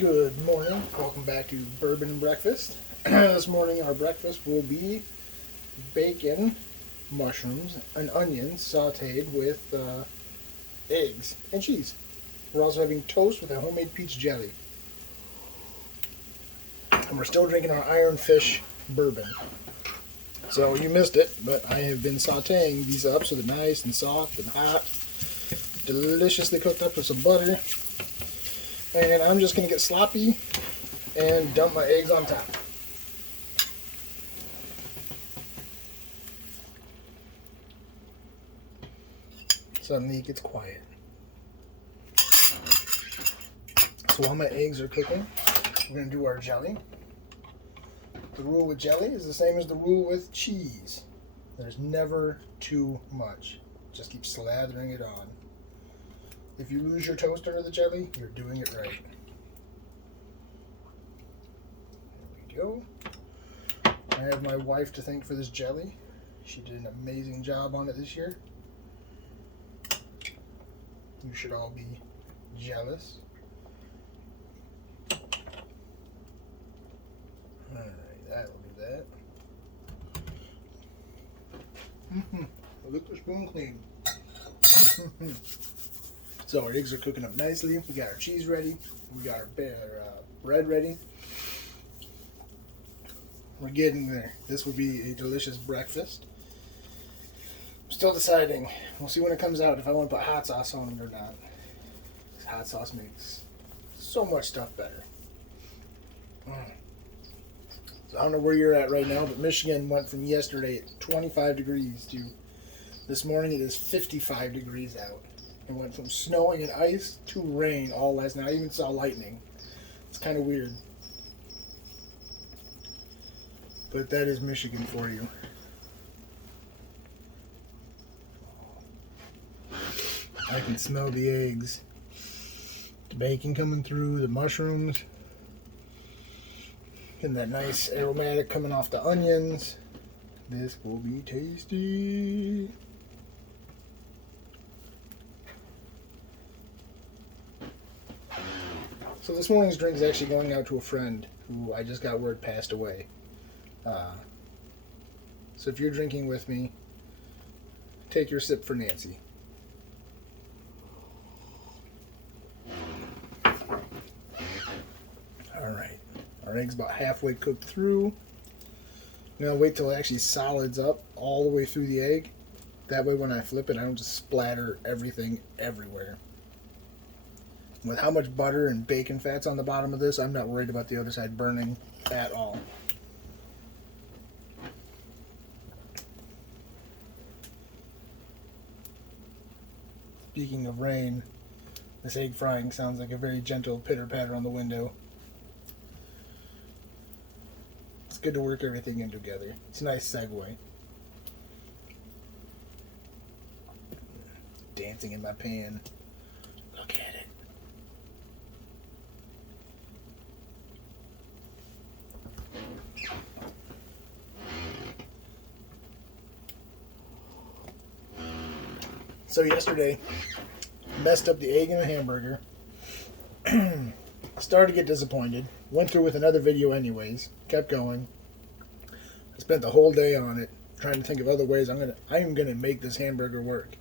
Good morning. Welcome back to Bourbon and Breakfast. This morning our breakfast will be bacon, mushrooms, and onions sauteed with eggs and cheese. We're also having toast with a homemade peach jelly. And we're still drinking our Iron Fish bourbon. So you missed it, but I have been sauteing these up so they're nice and soft and hot. Deliciously cooked up with some butter. And I'm just going to get sloppy and dump my eggs on top. Suddenly it gets quiet. So while my eggs are cooking, we're going to do our jelly. The rule with jelly is the same as the rule with cheese. There's never too much. Just keep slathering it on. If you lose your toast under the jelly, you're doing it right. There we go. I have my wife to thank for this jelly. She did an amazing job on it this year. You should all be jealous. Alright, that'll do that. Lick the spoon clean. So our eggs are cooking up nicely. We got our cheese ready. We got our bread ready. We're getting there. This will be a delicious breakfast. I'm still deciding. We'll see when it comes out if I want to put hot sauce on it or not. Hot sauce makes so much stuff better. So I don't know where you're at right now, but Michigan went from yesterday at 25 degrees to this morning it is 55 degrees out. It went from snowing and ice to rain all last night. I even saw lightning. It's kind of weird. But that is Michigan for you. I can smell the eggs. The bacon coming through, the mushrooms. And that nice aromatic coming off the onions. This will be tasty. So this morning's drink is actually going out to a friend who I just got word passed away. So if you're drinking with me, take your sip for Nancy. Alright, our egg's about halfway cooked through. Now wait till it actually solids up all the way through the egg. That way when I flip it, I don't just splatter everything everywhere. With how much butter and bacon fat's on the bottom of this, I'm not worried about the other side burning at all. Speaking of rain, this egg frying sounds like a very gentle pitter-patter on the window. It's good to work everything in together. It's a nice segue. Dancing in my pan. Look at it. So yesterday, messed up the egg in the hamburger. Started to get disappointed. Went through with another video anyways. Kept going. I spent the whole day on it, trying to think of other ways I am gonna make this hamburger work.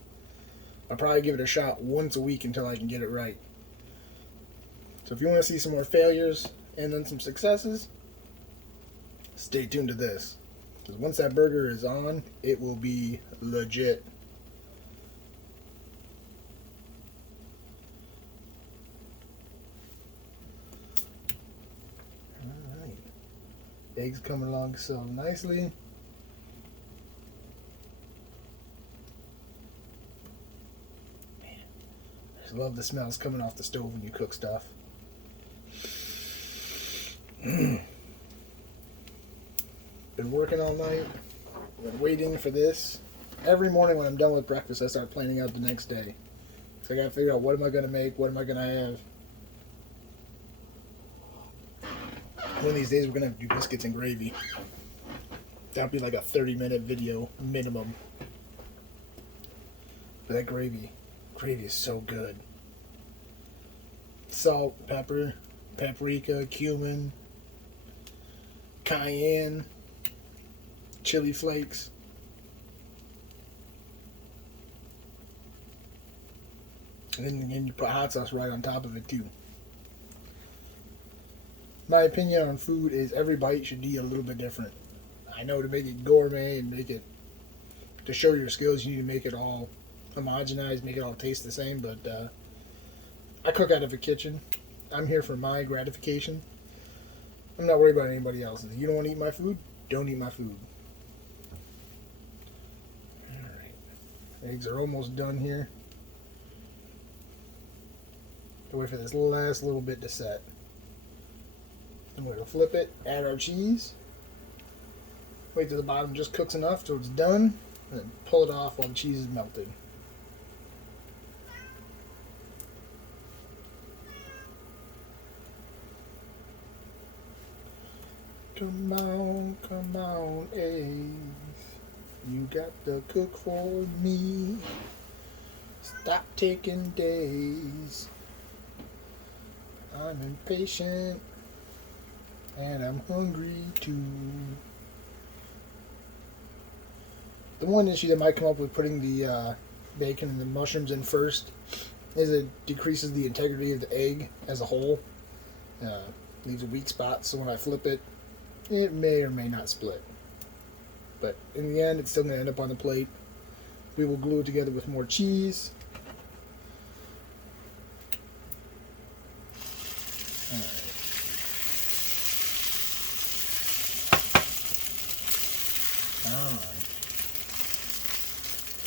I'll probably give it a shot once a week until I can get it right. So if you want to see some more failures and then some successes, stay tuned to this. Because once that burger is on, it will be legit. Eggs coming along so nicely. Man, I just love the smells coming off the stove when you cook stuff. Been working all night. Been waiting for this. Every morning when I'm done with breakfast, I start planning out the next day. So I gotta figure out what am I gonna make, what am I gonna have. One of these days we're going to do biscuits and gravy. That'll be like a 30-minute video minimum. But that gravy is so good. Salt, pepper, paprika, cumin, cayenne, chili flakes. And then again, you put hot sauce right on top of it too. My opinion on food is every bite should be a little bit different. I know to make it gourmet and make it to show your skills, you need to make it all homogenized, make it all taste the same. But I cook out of a kitchen. I'm here for my gratification. I'm not worried about anybody else's. You don't want to eat my food? Don't eat my food. Alright. Eggs are almost done here. Wait for this last little bit to set. Then we're going to flip it, add our cheese. Wait till the bottom just cooks enough till it's done. And then pull it off while the cheese is melted. Come on, eggs. You got to cook for me. Stop taking days. I'm impatient. And I'm hungry too. The one issue that might come up with putting the bacon and the mushrooms in first is it decreases the integrity of the egg as a whole. Leaves a weak spot, so when I flip it, it may or may not split. But in the end, it's still going to end up on the plate. We will glue it together with more cheese. Alright.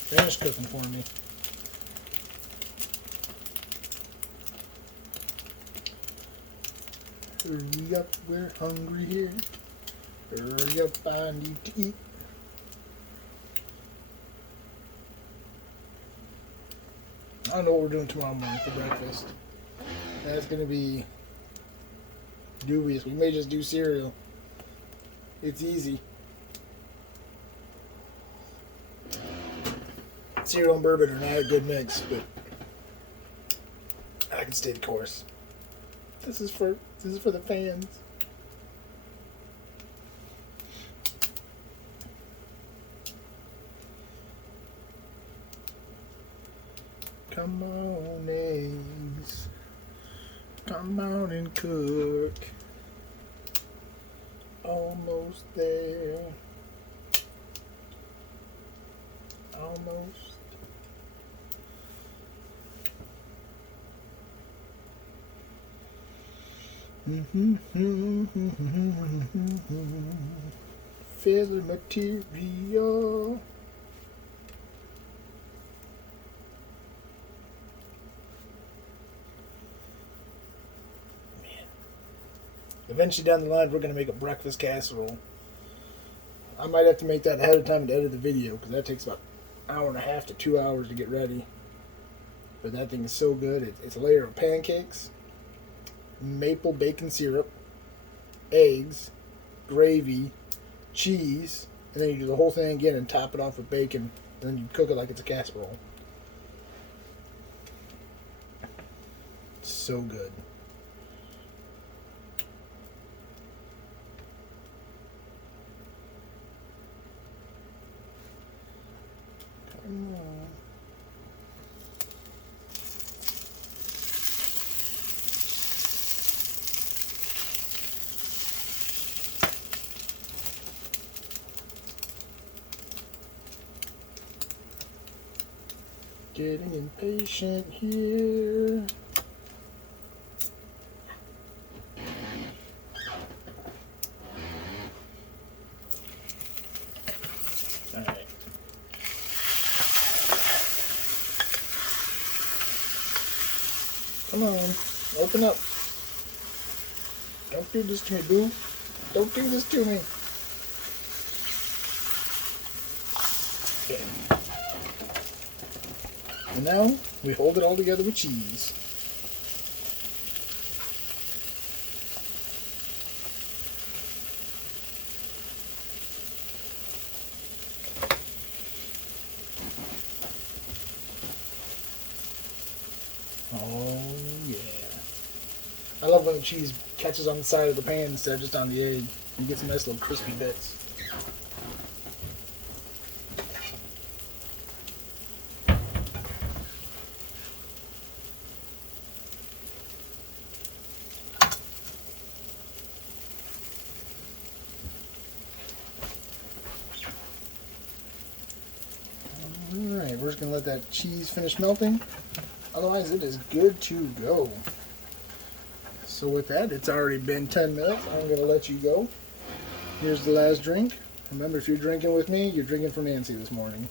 Finish cooking for me. Hurry up, we're hungry here. Hurry up, I need to eat. I don't know what we're doing tomorrow morning for breakfast. That's going to be dubious. We may just do cereal. It's easy. Cereal and bourbon are not a good mix, but I can stay the course. This is for the fans. Come on, eggs. Come on and cook. Almost there. Almost. Filler material. Eventually down the line, we're going to make a breakfast casserole. I might have to make that ahead of time to edit the video, because that takes about an hour and a half to 2 hours to get ready. But that thing is so good. It's a layer of pancakes, maple bacon syrup, eggs, gravy, cheese, and then you do the whole thing again and top it off with bacon, and then you cook it like it's a casserole. So good. Come on. Getting impatient here. Alright. Come on, open up. Don't do this to me, boo. Don't do this to me. Okay. And now we hold it all together with cheese. Oh yeah. I love when the cheese catches on the side of the pan instead of just on the egg. You get some nice little crispy bits. Alright, we're just going to let that cheese finish melting. Otherwise, it is good to go. So with that, it's already been 10 minutes. I'm going to let you go. Here's the last drink. Remember, if you're drinking with me, you're drinking for Nancy this morning.